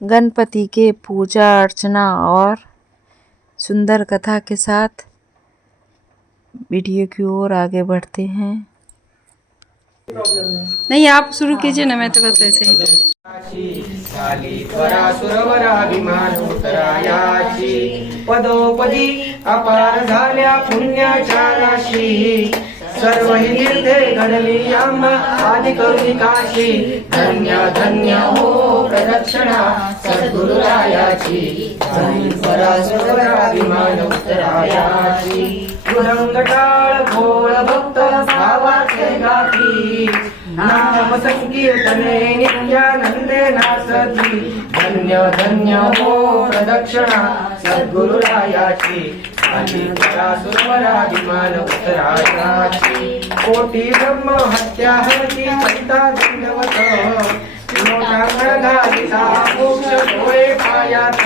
गणपति के पूजा अर्चना और सुंदर कथा के साथ वीडियो की ओर आगे बढ़ते हैं। नहीं, आप शुरू कीजिए ना, मैं तो बस ऐसे ही। पदोपदी अपार झाल्या पुण्याच्या राशी, सर्व ही तीर्थे घडली आंबा आदि करुणी काशी। धन्य धन्य हो प्रदक्षिणा सद्गुरुरायाची, परासुराभिमान उत्तरायाची। गुणंगटाळ भोळ भक्त भावाचे गाठी, नाम संकीर्तने नित्यानंदे नासती। धन्य धन्य हो प्रदक्षिणा सद्गुरुरायाची, परासुराभिमान उत्तरायाची। कोटी ब्रह्म हत्या हरती चिंता दंडवत, मोठा घालिता मोक्ष डोळे पायात।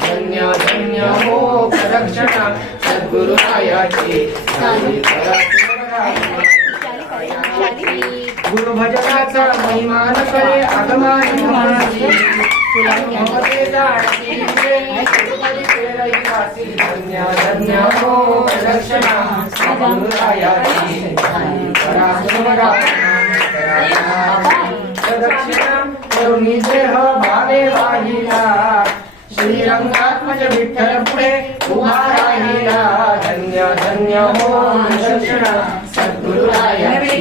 धन्य धन्य हो प्रदक्षिणा सद्गुरुरायाची, गुरु भजनाचा महिमान कळे आगमानी महाराजी। धन्य धन्य हो प्रदक्षिणा सद्गुरुरायाची, प्रदक्षिणा करुणी देह भावे वाहिला, श्रीरंगात्मज विठ्ठल पुढे उभा राहिला। धन्य धन्य हो प्रदक्षिणा सद्गुरुरायाची,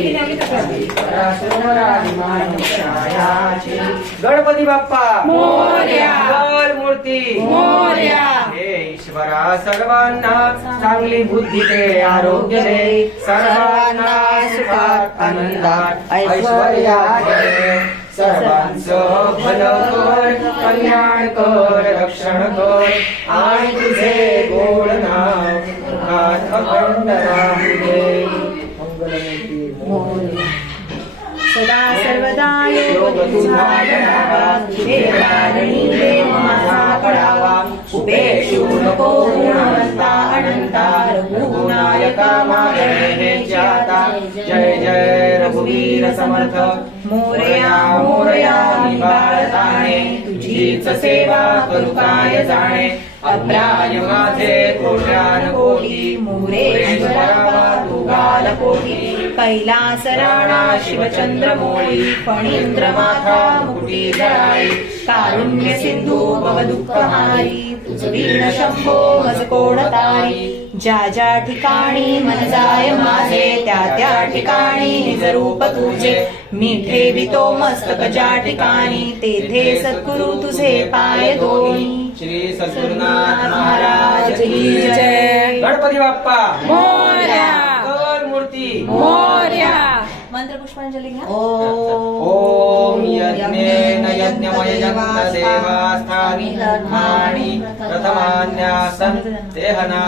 परासुराभिमान उत्तरायाची। गणपती बाप्पा मोरया, मंगल मूर्ती मोरया। हे ईश्वरा सर्वांना चांगली बुद्धी दे, आरोग्य दे, सर्वांना सुखात आनंदात ऐश्वर्यात दे। सर्वांचं भलं कर, कल्याण कर, रक्षण कर, आणि तुझे गोड नाव मुखात अखंड राहू दे। मंगलमूर्ती सदा सर्वदा योग तुझा जनावा, तुझे कारणी देव माझा पडावा। उपेक्षू नको गुणवंता अनंता, रघुनायका मागे जाता। जय जय रघुवीर समर्थ, मोरया मोरया निबाळताने, तुझीच सेवा करू काय जाणे। अभ्राय माझे कोट्यान कोटी, मोरेश्वरा तू गाल कोटी। कैलास राणा शिवचंद्र मोळी, फणींद्र माथा मुकुटी जळाळी। कारुण्य सिंधू भव दुःखहारी, तुझवीण शंभो मज कोणतारी। ज्या ज्या ठिकाणी मन जाय माझे, त्या त्या ठिकाणी निज रूप तुझे। मी ठेवितो मस्तक ज्या ठिकाणी, तेथे सद्गुरु तुझे पाय दोन्ही। श्री सद्गुरुनाथ महाराज की जय। गणपती बाप्पा मोरया, मंगल मूर्ती मोरया। मंत्र पुष्पांजली घ्या। ओम यज्ञेन यज्ञमय जगत सेवा स्थानी धर्माणि प्रथमान्यासन् तेहना